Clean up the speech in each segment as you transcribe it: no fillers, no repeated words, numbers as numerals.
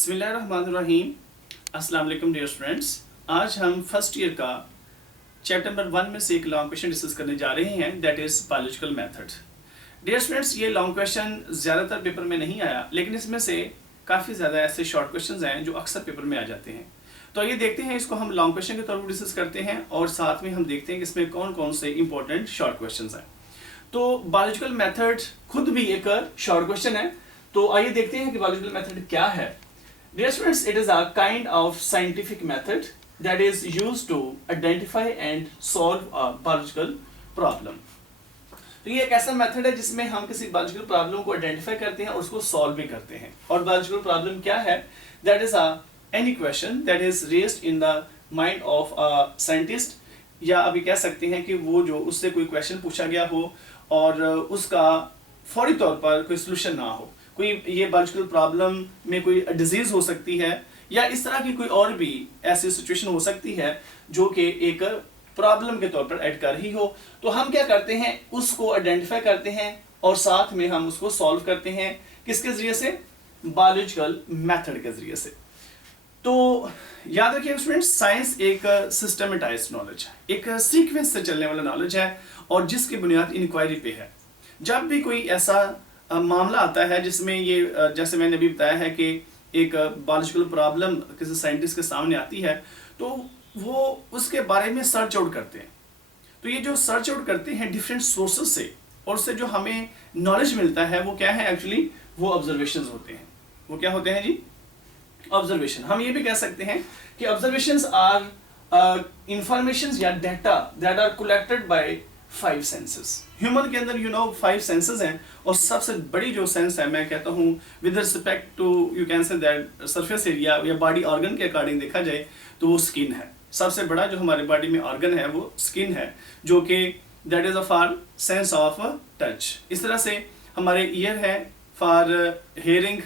बिस्मिल्लाहिर्रहमानिर्रहीम। अस्सलाम वालेकुम डियर स्टूडेंट्स। आज हम फर्स्ट ईयर का चैप्टर नंबर 1 में से एक लॉन्ग क्वेश्चन डिस्कस करने जा रहे हैं, that is biological method. Dear students, ये लॉन्ग क्वेश्चन ज़्यादातर पेपर में नहीं आया, लेकिन इसमें से काफ़ी ज़्यादा ऐसे शॉर्ट क्वेश्चन हैं जो अक्सर पेपर में आ जाते हैं। तो ये देखते हैं, इसको हम लॉन्ग क्वेश्चन के तौर पर डिस्कस करते हैं और साथ में हम देखते हैं कि इसमें कौन कौन से इंपॉर्टेंट शॉर्ट क्वेश्चन हैं। तो बायोलॉजिकल मेथड खुद भी एक शॉर्ट क्वेश्चन है, तो आइए देखते हैं कि बायोलॉजिकल मेथड क्या है। Dear students, it is a kind of scientific method that is used to identify and solve a biological problem. तो ये एक ऐसा मेथड है जिसमें हम किसी बायोलॉजिकल प्रॉब्लम को आइडेंटिफाई करते हैं और उसको सॉल्व भी करते हैं। और बायोलॉजिकल प्रॉब्लम क्या है? That is any question that is raised in the mind of a scientist, या अभी कह सकते हैं कि वो जो उससे कोई क्वेश्चन पूछा गया हो और उसका फौरी तौर पर कोई सोल्यूशन ना हो। कोई ये बायोलॉजिकल प्रॉब्लम में कोई डिजीज हो सकती है या इस तरह की कोई और भी ऐसी सिचुएशन हो सकती है जो कि एक प्रॉब्लम के तौर पर ऐड कर रही हो। तो हम क्या करते हैं, उसको आइडेंटिफाई करते हैं और साथ में हम उसको सॉल्व करते हैं। किसके जरिए से? बायोलॉजिकल मेथड के जरिए से। तो याद रखिए स्टूडेंट्स, साइंस एक सिस्टमेटाइज्ड नॉलेज है, एक सीक्वेंस से चलने वाला नॉलेज है और जिसकी बुनियाद इंक्वायरी पे है। जब भी कोई ऐसा मामला आता है जिसमें ये जैसे मैंने अभी बताया है कि एक बायोलॉजिकल प्रॉब्लम किसी साइंटिस्ट के सामने आती है, तो वो उसके बारे में सर्च आउट करते हैं। तो ये जो सर्च आउट करते हैं डिफरेंट सोर्सेस से, और उससे जो हमें नॉलेज मिलता है वो क्या है? एक्चुअली वो ऑब्जर्वेशंस होते हैं। वो क्या होते हैं जी? ऑब्जर्वेशन। हम ये भी कह सकते हैं कि ऑब्जर्वेशंस आर इंफॉर्मेशन या data that are collected by 5 senses. Human के अंदर 5 सेंसेस हैं, और सबसे बड़ी जो सेंस है, मैं कहता हूँ with respect to you can say that surface area या बॉडी ऑर्गन के अकॉर्डिंग देखा जाए तो वो स्किन है। सबसे बड़ा जो हमारे बॉडी में ऑर्गन है वो स्किन है, जो कि that is a for sense of touch. इस तरह से हमारे ईयर है फॉर हेयरिंग,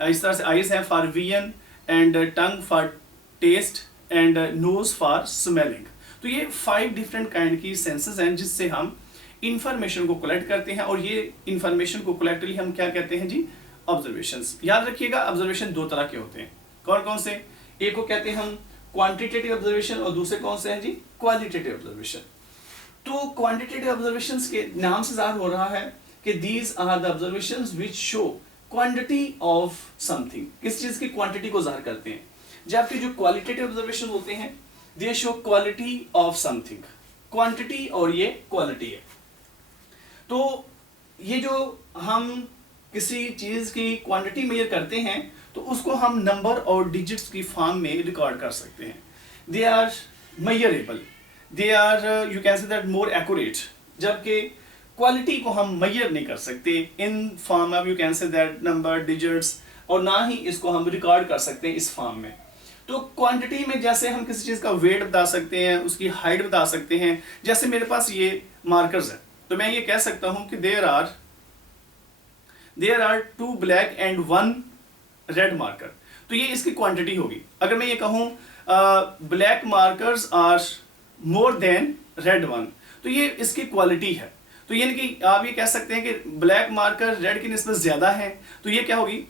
इस तरह से आइज है for vision, and tongue for taste, and nose for smelling. तो ये 5 डिफरेंट काइंड की सेंसेस हैं जिससे हम इंफॉर्मेशन को कलेक्ट करते हैं, और ये इंफॉर्मेशन को कलेक्टिवली हम क्या कहते हैं जी? ऑब्जर्वेशंस। याद रखिएगा, ऑब्जर्वेशन 2 तरह के होते हैं। कौन कौन से? एक को कहते हैं हम क्वांटिटेटिव ऑब्जर्वेशन और दूसरे कौन से हैं जी? Qualitative observation. तो क्वांटिटेटिव ऑब्जर्वेशंस के नाम से जाहिर हो रहा है कि these are the observations which show quantity of something. किस चीज की क्वांटिटी को जाहिर करते हैं। जबकि जो क्वालिटेटिव ऑब्जर्वेशन होते हैं दे show quality of something. Quantity और ये क्वालिटी है। तो ये जो हम किसी चीज की क्वांटिटी मेजर करते हैं तो उसको हम नंबर और डिजिट्स की फॉर्म में रिकॉर्ड कर सकते हैं। They are measurable, they are you can say that more accurate. जबकि क्वालिटी को हम मेजर नहीं कर सकते in form of you can say that number digits, और ना ही इसको हम रिकॉर्ड कर सकते हैं इस फॉर्म में। तो क्वांटिटी में जैसे हम किसी चीज का वेट बता सकते हैं, उसकी हाइट बता सकते हैं। जैसे मेरे पास ये मार्कर्स है, तो मैं ये कह सकता हूं कि there are 2 black and 1 red marker. तो ये इसकी क्वांटिटी होगी। अगर मैं ये कहूं black markers are more than red 1, तो ये इसकी क्वालिटी है। तो यानी कि आप ये कह सकते हैं कि ब्लैक मार्कर रेड की निस्बत ज्यादा है, तो ये क्या होगी?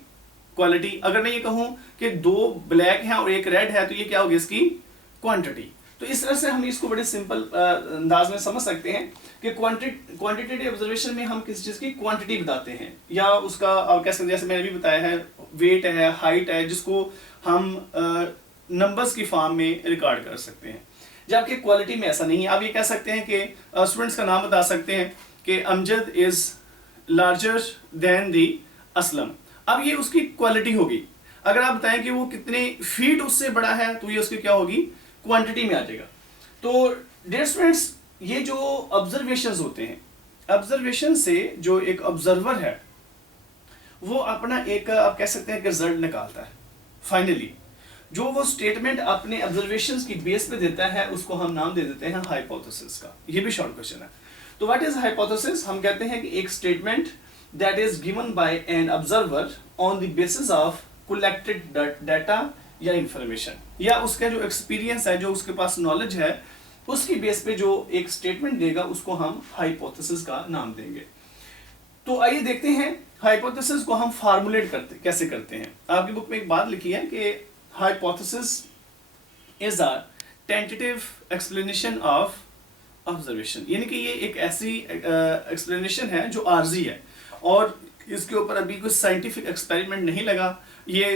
क्वालिटी। अगर मैं ये कहूं कि 2 ब्लैक हैं और 1 रेड है, तो ये क्या होगी? इसकी क्वांटिटी। तो इस तरह से हम इसको बड़े सिंपल अंदाज में समझ सकते हैं कि क्वांटिटेटिव ऑब्जर्वेशन में हम किसी चीज की क्वांटिटी बताते हैं, या उसका आप कह सकते हैं, जैसे मैंने भी बताया है, वेट है, हाइट है, जिसको हम नंबर्स की फॉर्म में रिकॉर्ड कर सकते हैं। जबकि क्वालिटी में ऐसा नहीं है। आप ये कह सकते हैं कि स्टूडेंट्स का नाम बता सकते हैं कि अमजद इज लार्जर देन दी असलम। अब ये उसकी क्वालिटी होगी। अगर आप बताएं कि वो कितने फीट उससे बड़ा है, तो ये उसकी क्या होगी? क्वांटिटी में आ जाएगा। तो डियर स्टूडेंट्स, ये जो ऑब्जर्वेशंस होते हैं, ऑब्जर्वेशन से जो एक ऑब्जर्वर है वो अपना एक आप कह सकते हैं कि रिजल्ट निकालता है। फाइनली जो वो स्टेटमेंट अपने ऑब्जर्वेशंस की बेस पे देता है उसको हम नाम दे देते हैं हाइपोथेसिस का। ये भी शॉर्ट क्वेश्चन है। तो व्हाट इज हाइपोथेसिस? हम कहते हैं कि एक statement that is given by an observer on the basis of collected data या इंफॉर्मेशन, या उसका जो एक्सपीरियंस है, जो उसके पास नॉलेज है, उसकी बेस पे जो एक स्टेटमेंट देगा उसको हम हाइपोथेसिस का नाम देंगे। तो आइए देखते हैं हाइपोथेसिस को हम फार्मुलेट कैसे करते हैं। आपकी बुक में एक बात लिखी है कि hypothesis is a tentative explanation of observation, यानी कि ये एक ऐसी एक्सप्लेनेशन है जो आर्जी है और इसके ऊपर अभी कुछ साइंटिफिक एक्सपेरिमेंट नहीं लगा। ये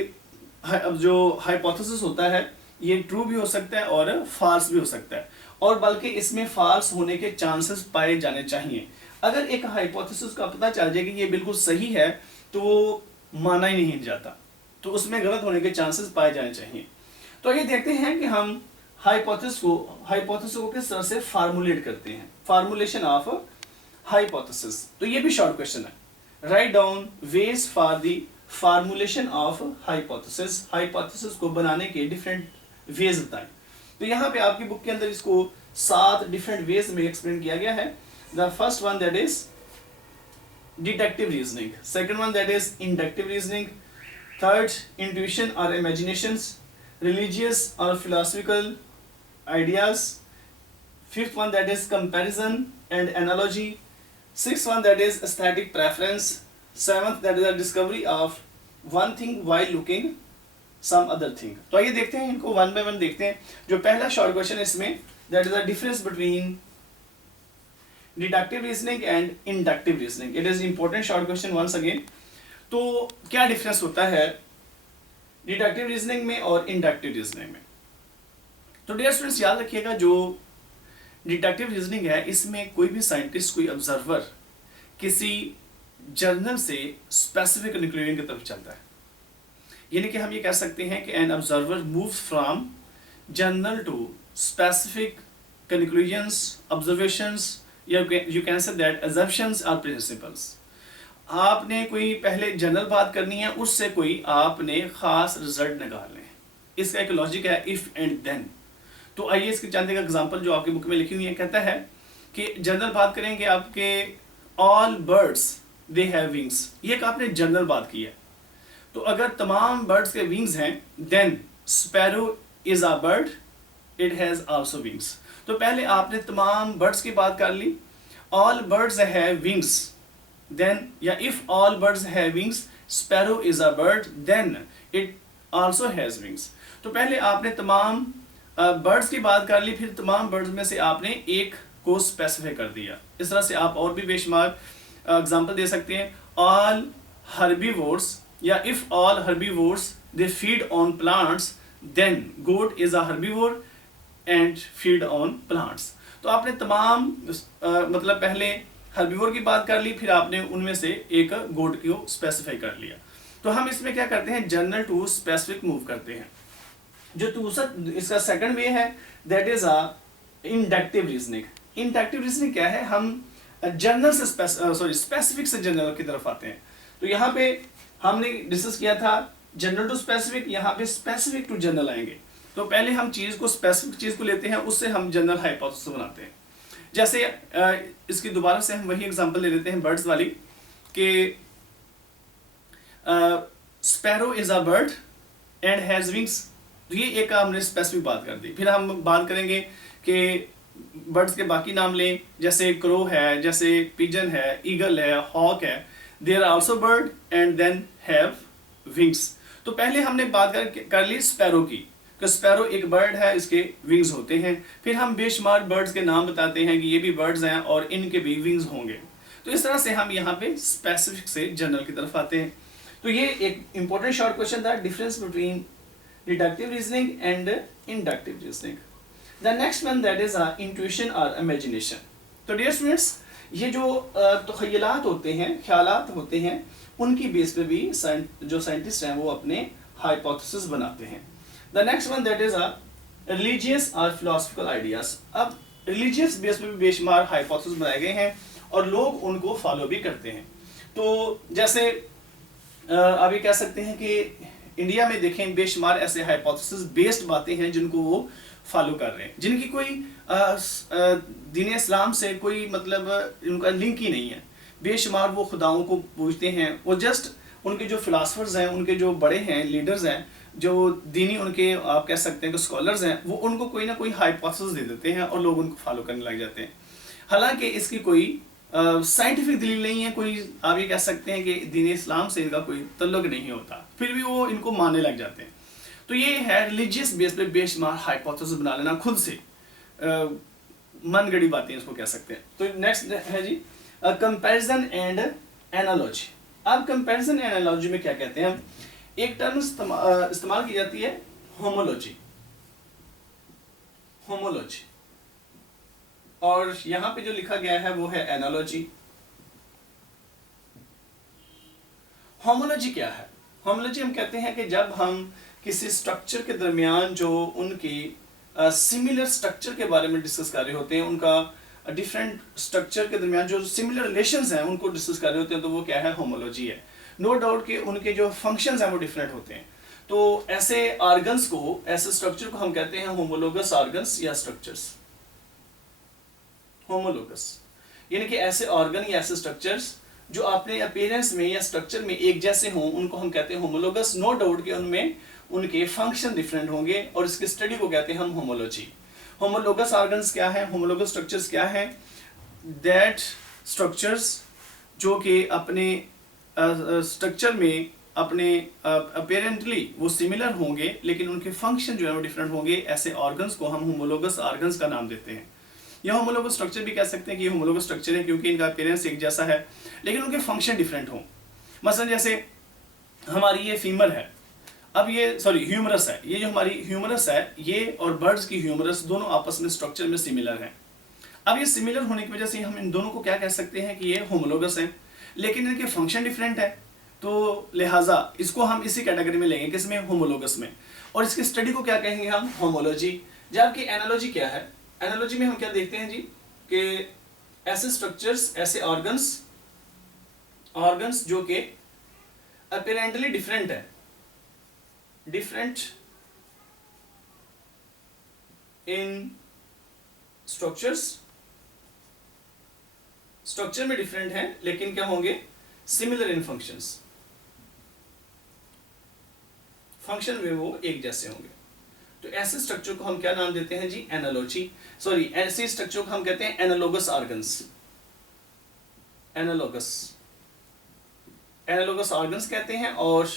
अब जो हाइपोथेसिस होता है ये ट्रू भी हो सकता है और फॉल्स भी हो सकता है, और बल्कि इसमें फॉल्स होने के चांसेस पाए जाने चाहिए। अगर एक हाइपोथेसिस का पता चल जाए कि ये बिल्कुल सही है तो वो माना ही नहीं जाता, तो उसमें गलत होने के चांसेस पाए जाने चाहिए। तो ये देखते हैं कि हम हाइपोथेसिस को किस तरह से फार्मुलेट करते हैं, फार्मुलेशन ऑफ हाइपोथेसिस। तो ये भी शॉर्ट क्वेश्चन है। Write down veg for the formulation of hypothesis, hypothesis को बनाने के डिफरेंट वेज बताएं। तो यहाँ पे आपकी बुक के अंदर इसको 7 डिफरेंट वेज में एक्सप्लेन किया गया है। The first one that is deductive reasoning, second one that is inductive reasoning, third intuition और imaginations, religious or philosophical ideas, fifth one that is comparison and analogy, sixth one that is aesthetic preference, seventh that is the discovery of one thing while looking some other thing। तो आइए देखते हैं इनको one by one देखते हैं। जो पहला short question है इसमें, that is the difference between deductive reasoning and inductive reasoning। it is important short question once again। तो क्या डिफरेंस होता है डिडक्टिव रीजनिंग में और इंडक्टिव रीजनिंग में? तो डियर स्टूडेंट्स याद रखिएगा, जो डिडक्टिव रीजनिंग है इसमें कोई भी साइंटिस्ट, कोई ऑब्जर्वर किसी जर्नल से स्पेसिफिक कंक्लूजन की तरफ चलता है। यानी कि हम ये कह सकते हैं कि an observer moves from general to specific conclusions, observations, या you can say that assumptions और प्रिंसिपल्स। आपने कोई पहले जनरल बात करनी है, उससे कोई आपने खास रिजल्ट निकालने हैं। इसका एक लॉजिक है इफ एंड देन। तो आइए इसके चंद एक एग्जांपल जो आपकी बुक में लिखी हुई है, कहता है कि जनरल बात करेंगे आपके all birds they have wings, ये एक आपने जनरल बात की है। तो अगर तमाम बर्ड्स के विंग्स हैं then sparrow is a bird, it has also wings. तो पहले आपने तमाम बर्ड्स की बात कर ली, all birds have wings, then yeah, if all birds have wings, sparrow is a bird, then it also has wings। तो पहले आपने तमाम बर्ड्स की बात कर ली, फिर तमाम बर्ड्स में से आपने एक को स्पेसिफाई कर दिया। इस तरह से आप और भी बेशुमार एग्जांपल दे सकते हैं। ऑल हर्बीवोर्स, या if all herbivores they feed on plants, then goat is a herbivore and feed on plants. तो आपने तमाम मतलब पहले हर्बीवोर की बात कर ली, फिर आपने उनमें से एक गोट को स्पेसिफाई कर लिया। तो हम इसमें क्या करते हैं, जनरल टू स्पेसिफिक मूव करते हैं। जो दूसरा इसका सेकंड वे है that is a inductive reasoning. Inductive reasoning क्या है, हम जनरल से स्पेसिफिक से जनरल की तरफ आते हैं। तो यहाँ पे हमने डिस्कस किया था जनरल टू स्पेसिफिक, यहाँ पे स्पेसिफिक टू जनरल आएंगे। तो पहले हम चीज को स्पेसिफिक चीज को लेते हैं, उससे हम जनरल हाइपोथेसिस बनाते हैं। जैसे इसकी दोबारा से हम वही एग्जांपल ले लेते हैं बर्ड्स वाली, कि sparrow is a bird and has wings. तो ये एक हमने स्पेसिफिक बात कर दी। फिर हम बात करेंगे कि बर्ड्स के बाकी नाम लें, जैसे क्रो है, जैसे पिजन है, ईगल है, हॉक है, they are also bird and then have wings. तो पहले हमने बात कर ली स्पैरो की, कि स्पैरो एक बर्ड है, इसके विंग्स होते हैं। फिर हम बेशुमार बर्ड्स के नाम बताते हैं कि ये भी बर्ड्स हैं और इनके भी विंग्स होंगे। तो इस तरह से हम यहाँ पे स्पेसिफिक से जनरल की तरफ आते हैं। तो ये एक इंपॉर्टेंट शॉर्ट क्वेश्चन था, difference between deductive reasoning and inductive reasoning. The next one that is intuition और इमेजिनेशन। तो डियर स्टूडेंट्स, ये जो तखयलात होते हैं, ख्यालात होते हैं, उनकी बेस पे भी जो साइंटिस्ट हैं वो अपने हाइपोथेसिस बनाते हैं। The next one that is a religious or philosophical ideas। अब रिलीजियस बेस पे भी बेशुमार हाइपोथेसिस बनाए गए हैं और लोग उनको फॉलो भी करते हैं। तो जैसे आप ये कह सकते हैं कि इंडिया में देखें बेशुमार ऐसे हाइपोथेसिस बेस्ड बातें हैं जिनको वो फॉलो कर रहे हैं, जिनकी कोई दीन इस्लाम से कोई मतलब उनका लिंक ही नहीं है। बेशुमार वो खुदाओं को पूछते हैं, वो जस्ट उनके जो फिलासफर्स हैं, उनके जो बड़े हैं, लीडर्स हैं, जो दीनी उनके आप कह सकते हैं कि स्कॉलर्स हैं, वो उनको कोई ना कोई हाइपोथेसिस दे देते हैं और लोग उनको फॉलो करने लग जाते हैं। हालांकि इसकी कोई साइंटिफिक दलील नहीं है कोई, आप ये कह सकते हैं कि दीन इस्लाम से इनका कोई तल्लुक नहीं होता, फिर भी वो इनको मानने लग जाते हैं। तो ये है रिलीजियस बेस पे बेशुमार हाइपोथेसिस बना लेना खुद से, मनगढ़ी बातें इसको कह सकते हैं। तो नेक्स्ट है जी कंपैरिजन एंड एनालॉजी। अब कंपैरिजन एंड एनालॉजी में क्या कहते हैं हम, एक टर्म इस्तेमाल की जाती है होमोलॉजी, होमोलॉजी, और यहां पे जो लिखा गया है वो है एनालॉजी। होमोलॉजी क्या है? होमोलॉजी हम कहते हैं कि जब हम किसी स्ट्रक्चर के दरमियान जो उनकी सिमिलर स्ट्रक्चर के बारे में डिस्कस कर रहे होते हैं, उनका डिफरेंट स्ट्रक्चर के दरमियान जो सिमिलर रिलेशंस हैं उनको डिस्कस कर रहे होते हैं, तो वो क्या है, होमोलॉजी है। नो डाउट कि उनके जो फंक्शंस हैं वो डिफरेंट होते हैं। तो ऐसे ऑर्गन्स को, ऐसे स्ट्रक्चर को हम कहते हैं होमोलोगस ऑर्गन्स या स्ट्रक्चर्स। होमोलोगस यानी कि ऐसे ऑर्गन या ऐसे स्ट्रक्चर्स जो अपने अपीयरेंस में या स्ट्रक्चर में एक जैसे हों, उनको हम कहते हैं होमोलोगस। नो डाउट कि उनमें उनके फंक्शन डिफरेंट होंगे, और इसकी स्टडी को कहते हैं हम होमोलॉजी। होमोलोगस ऑर्गन्स क्या है, होमोलोगस स्ट्रक्चर्स क्या है? दैट स्ट्रक्चर्स जो कि अपने स्ट्रक्चर में अपने अपेरेंटली वो सिमिलर होंगे, लेकिन उनके फंक्शन जो है वो डिफरेंट होंगे, ऐसे ऑर्गन्स को हम होमोलोगस ऑर्गन्स का नाम देते हैं। या होमोलोगस स्ट्रक्चर भी कह सकते हैं कि ये होमोलोगस स्ट्रक्चर है क्योंकि इनका अपीयरेंस एक जैसा है लेकिन उनके फंक्शन डिफरेंट हो। मसलन जैसे हमारी ये फीमर है, अब ये ह्यूमरस है, ये जो हमारी ह्यूमरस है ये और बर्ड्स की ह्यूमरस दोनों आपस में स्ट्रक्चर में सिमिलर हैं। अब ये सिमिलर होने की वजह से हम इन दोनों को क्या कह सकते हैं कि ये होमोलोगस हैं, लेकिन इनके फंक्शन डिफरेंट है, तो लिहाजा इसको हम इसी कैटेगरी में लेंगे, किसमें, होमोलोगस में। और इसकी स्टडी को क्या कहेंगे हम, होमोलॉजी। जबकि एनालॉजी क्या है, एनालॉजी में हम क्या देखते हैं जी कि ऐसे स्ट्रक्चर्स, ऐसे ऑर्गन्स जो कि अपीरेंटली डिफरेंट है, डिफरेंट इन स्ट्रक्चर में डिफरेंट है, लेकिन क्या होंगे, सिमिलर इन फंक्शंस, फंक्शन में वो एक जैसे होंगे। तो ऐसे स्ट्रक्चर को हम क्या नाम देते हैं जी, एनालॉजी। ऐसे स्ट्रक्चर को हम कहते हैं एनालोगस ऑर्गन्स, एनालोगस ऑर्गन्स कहते हैं, और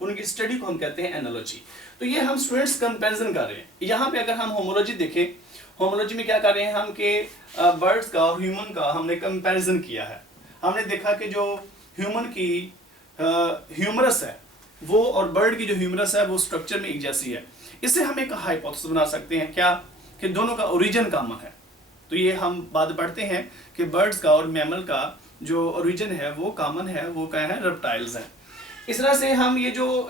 उनकी स्टडी को हम कहते हैं एनालॉजी। तो ये हम स्टूडेंट्स कंपैरिजन कर रहे हैं। यहाँ पे अगर हम होमोलॉजी देखें, होमोलॉजी में क्या कर रहे हैं हम कि बर्ड्स का और ह्यूमन का हमने कंपैरिजन किया है। हमने देखा कि जो ह्यूमन की ह्यूमरस है वो और बर्ड की जो ह्यूमरस है वो स्ट्रक्चर में एक जैसी है। इससे हम एक हाइपोथेसिस बना सकते हैं क्या, कि दोनों का ओरिजिन कॉमन है। तो ये हम बात पढ़ते हैं कि बर्ड्स का और मैमल का जो ओरिजिन है वो कॉमन है, वो क्या है, रेप्टाइल्स है। इस तरह से हम ये जो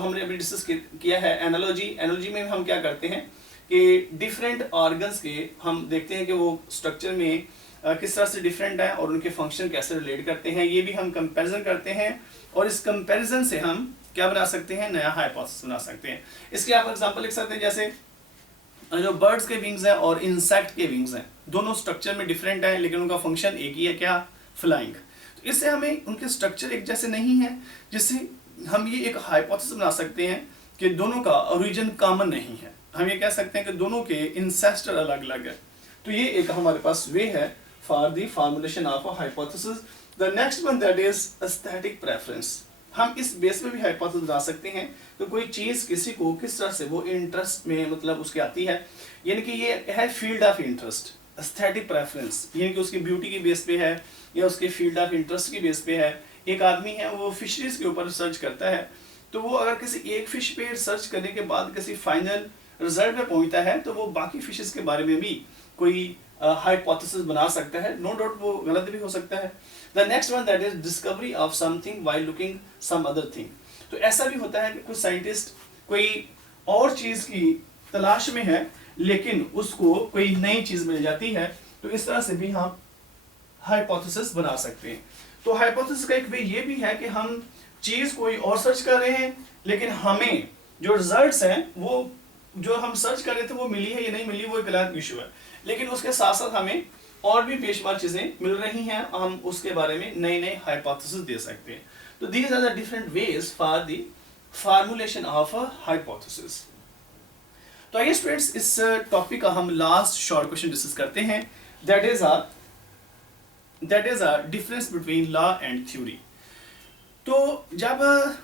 हमने अभी डिस्कस किया है एनालॉजी में हम क्या करते हैं कि डिफरेंट ऑर्गन्स के हम देखते हैं कि वो स्ट्रक्चर में किस तरह से डिफरेंट है और उनके फंक्शन कैसे रिलेट करते हैं, ये भी हम कंपैरिजन करते हैं। और इस कंपैरिजन से हम क्या बना सकते हैं, नया हाइपोथेसिस बना सकते हैं। इसके आप एग्जांपल लिख सकते हैं, जैसे जो बर्ड्स के विंग्स हैं और इंसेक्ट के विंग्स हैं, दोनों स्ट्रक्चर में डिफरेंट है लेकिन उनका फंक्शन एक ही है, क्या, फ्लाइंग। तो इससे हमें उनके स्ट्रक्चर एक जैसे नहीं है, जिससे हम ये एक हाइपोथेसिस बना सकते हैं कि दोनों का ओरिजिन कॉमन नहीं है। हम ये कह सकते हैं कि दोनों के इंसेस्टर अलग अलग है। तो ये एक हमारे पास वे है for the formulation of a hypothesis. The next one that is aesthetic preference. हम इस बेस पे भी हाइपोथेसिस बना सकते हैं कि कोई चीज़ किसी को किस तरह से वो इंटरेस्ट में मतलब उसके आती है, यानी कि ये है field of interest. Aesthetic preference यानी कि उसकी ब्यूटी की बेस पे है या उसके फील्ड ऑफ इंटरेस्ट की बेस पे है। एक आदमी है वो फिशरीज के ऊपर रिसर्च करता है, तो वो अगर किसी एक फिश पे रिसर्च करने के बाद किसी फाइनल रिजल्ट पे पहुंचता है तो वो बाकी फिशेस के बारे में भी कोई हाइपोथेसिस बना सकता है। नो डाउट वो गलत भी हो सकता है। The next one that is discovery of something while looking some other thing. तो ऐसा भी होता है कि कुछ साइंटिस्ट कोई और चीज़ की तलाश में है लेकिन उसको कोई नई चीज़ मिल जाती है, तो इस तरह से भी हम हाइपोथेसिस बना सकते हैं। तो हाइपोथेसिस का एक वे ये भी है कि हम चीज़ कोई और सर्च कर रहे हैं लेकिन हमें जो रिजल्ट्स हैं वो जो हम सर्च कर रहे थे वो मिली है या नहीं मिली वो एक अलग इशू है, लेकिन उसके साथ साथ हमें और भी बेशुमार चीज़ें मिल रही हैं, हम उसके बारे में नए नए हाइपोथेसिस दे सकते हैं। तो these are the different ways for the formulation of a hypothesis. तो आइए स्टूडेंट्स इस टॉपिक का हम लास्ट शॉर्ट क्वेश्चन डिस्कस करते हैं, that is that is a difference between law and theory. तो जब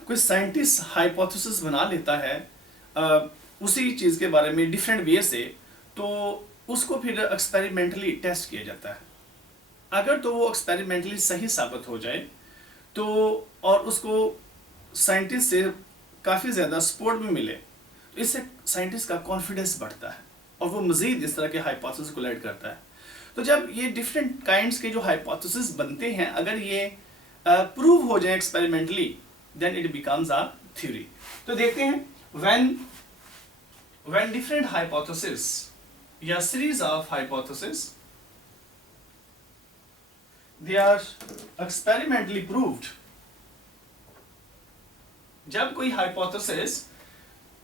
कोई साइंटिस्ट हाइपोथेसिस बना लेता है उसी चीज़ के बारे में डिफरेंट वे से, तो उसको फिर एक्सपेरिमेंटली टेस्ट किया जाता है। अगर तो वो एक्सपेरिमेंटली सही साबित हो जाए तो, और उसको साइंटिस्ट से काफ़ी ज़्यादा सपोर्ट भी मिले, तो इससे साइंटिस्ट का कॉन्फिडेंस बढ़ता है और वो मज़ीद इस तरह के हाइपोथेसिस को ऐड करता है। तो जब ये डिफरेंट काइंड्स के जो हाइपोथेसिस बनते हैं, अगर ये प्रूव हो जाए experimentally, then it becomes a theory. तो देखते हैं, व्हेन डिफरेंट हाइपोथेसिस या series of hypothesis they are experimentally proved, जब कोई हाइपोथेसिस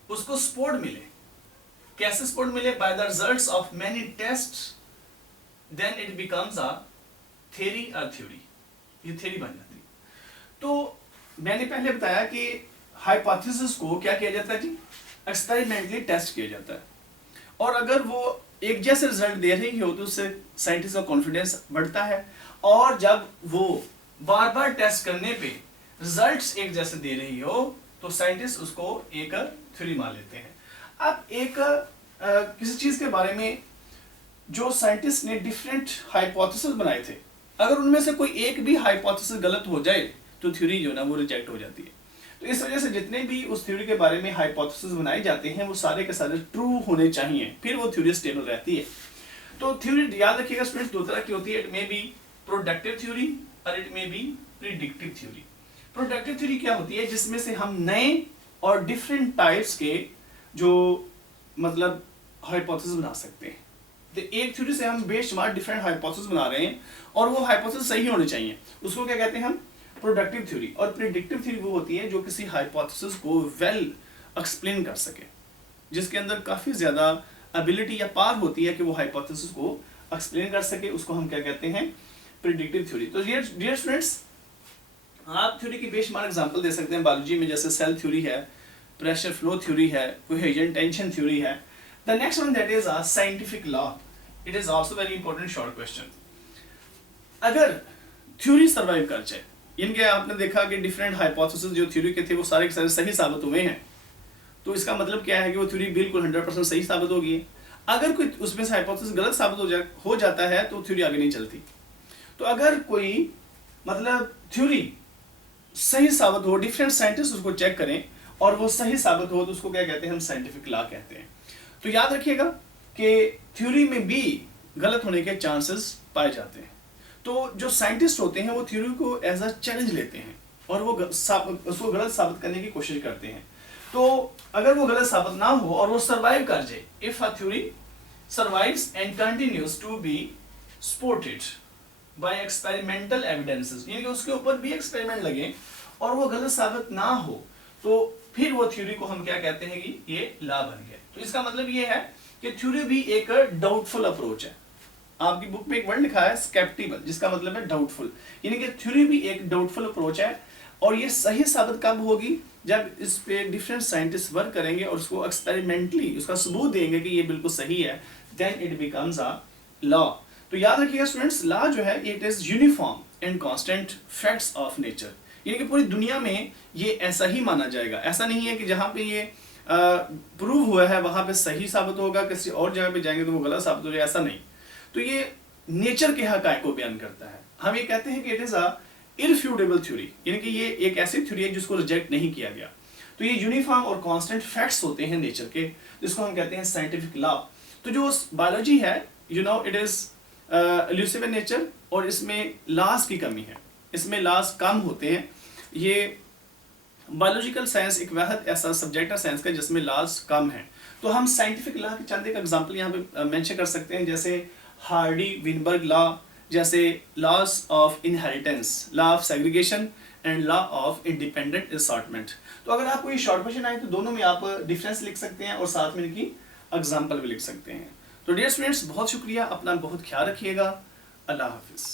उसको सपोर्ट मिले, कैसे सपोर्ट मिले? By the results of many tests, then it becomes a theory और थ्योरी, ये थ्योरी बन जाती है। तो मैंने पहले बताया कि हाइपोथेसिस को क्या किया जाता है जी? एक्सपेरिमेंटली टेस्ट किया जाता है, और अगर वो एक जैसे रिजल्ट दे रही हो तो उससे साइंटिस्ट का कॉन्फिडेंस बढ़ता है, और जब वो बार बार टेस्ट करने पे रिजल्ट्स एक जैसे दे रही हो तो साइंटिस्ट उसको एक थ्योरी मान लेते हैं। अब एक किसी चीज के बारे में जो साइंटिस्ट ने डिफरेंट हाइपोथेसिस बनाए थे, अगर उनमें से कोई एक भी हाइपोथेसिस गलत हो जाए तो थ्योरी जो ना वो रिजेक्ट हो जाती है। तो इस वजह से जितने भी उस थ्योरी के बारे में हाइपोथेसिस बनाए जाते हैं वो सारे के सारे ट्रू होने चाहिए, फिर वो थ्योरी स्टेबल रहती है। तो थ्योरी याद रखिएगा स्टूडेंट्स, दो तरह की होती है। It may be productive theory और it may be predictive theory. Productive theory क्या होती है? जिसमें से हम नए और डिफरेंट टाइप्स के जो मतलब हाइपोथेसिस बना सकते हैं। तो एक थ्योरी से हम बेशुमार डिफरेंट हाइपोथेसिस बना रहे हैं और वो हाइपोथेसिस सही होने चाहिए, उसको क्या कहते हैं हम? Productive theory. और प्रिडिक्टिव थ्योरी वो होती है जो किसी हाइपोथेसिस को वेल एक्सप्लेन कर सके, जिसके अंदर काफी ज्यादा एबिलिटी या पावर होती है कि वो हाइपोथेसिस को एक्सप्लेन कर सके, उसको हम क्या कहते हैं? Predictive theory. तो डियर स्टूडेंट्स, आप थ्योरी की बेशुमार एग्जांपल दे सकते हैं बायोलॉजी में, जैसे सेल थ्योरी है, प्रेशर फ्लो थ्योरी है, कोहेजन टेंशन थ्योरी है। The next one that is a scientific law. It is also very important short question. अगर थ्योरी सर्वाइव कर जाए, इनके आपने देखा कि डिफरेंट हाइपोथेसिस जो थ्योरी के थे वो सारे के सारे सही साबित हुए हैं, तो इसका मतलब क्या है कि वो थ्योरी बिल्कुल 100% सही साबित होगी। अगर कोई उसमें से हाइपोथेसिस गलत साबित हो जाता है तो थ्योरी आगे नहीं चलती। तो अगर कोई मतलब थ्योरी सही साबित हो, डिफरेंट साइंटिस्ट उसको चेक करें और वो सही साबित हो, तो उसको क्या कहते हैं? हम साइंटिफिक लॉ कहते हैं। तो याद रखिएगा कि थ्योरी में भी गलत होने के चांसेस पाए जाते हैं। तो जो साइंटिस्ट होते हैं वो थ्योरी को एज अ चैलेंज लेते हैं और वो उसको गलत साबित करने की कोशिश करते हैं। तो अगर वो गलत साबित ना हो और वो सर्वाइव कर जाए, if a theory survives and continues to be supported by experimental evidences, यानी कि उसके ऊपर भी एक्सपेरिमेंट लगे और वो गलत साबित ना हो, तो फिर वो थ्योरी को हम क्या कहते हैं कि ये लॉ बन गया। तो इसका मतलब ये है कि थ्योरी भी एक डाउटफुल अप्रोच है। आपकी बुक में एक वर्ड लिखा है स्केप्टिबल, जिसका मतलब है डाउटफुल, यानी कि थ्योरी भी एक डाउटफुल अप्रोच है। और ये सही साबित कब होगी? जब इस पे डिफरेंट साइंटिस्ट वर्क करेंगे और उसको एक्सपेरिमेंटली उसका सबूत देंगे कि ये बिल्कुल सही है, then it becomes a law. तो याद रखिएगा स्टूडेंट्स, लॉ जो है it is uniform and constant facts of nature, यानी कि पूरी दुनिया में ये ऐसा ही माना जाएगा। ऐसा नहीं है कि जहाँ पे ये प्रूव हुआ है वहां पे सही साबित होगा, किसी और जगह पे जाएंगे तो वो गलत साबित हो जाए, ऐसा नहीं। तो ये नेचर के हक़ाइक़ को बयान करता है। हम ये कहते हैं कि इट इज अ इरफ्यूटेबल थ्योरी, यानी कि ये एक ऐसी थ्योरी है जिसको रिजेक्ट नहीं किया गया। तो ये यूनिफॉर्म और कांस्टेंट फैक्ट्स होते हैं नेचर के, जिसको हम कहते हैं साइंटिफिक लॉ। तो जो बायोलॉजी है, you know, it is elusive in nature और इसमें लॉज की कमी है, इसमें लॉज कम होते हैं। ये बायोलॉजिकल साइंस एक वह ऐसा सब्जेक्ट है साइंस का जिसमें लॉज कम है। तो हम साइंटिफिक लॉ के चंद एक एग्जांपल यहाँ पे मेंशन कर सकते हैं, जैसे हार्डी विनबर्ग लॉ, जैसे laws of inheritance, law of segregation and law of independent assortment. तो अगर आपको ये शॉर्ट क्वेश्चन आए तो दोनों में आप डिफरेंस लिख सकते हैं और साथ में इनकी एग्जांपल भी लिख सकते हैं। तो डियर स्टूडेंट्स, बहुत शुक्रिया, अपना बहुत ख्याल रखिएगा। अल्लाह हाफिज़।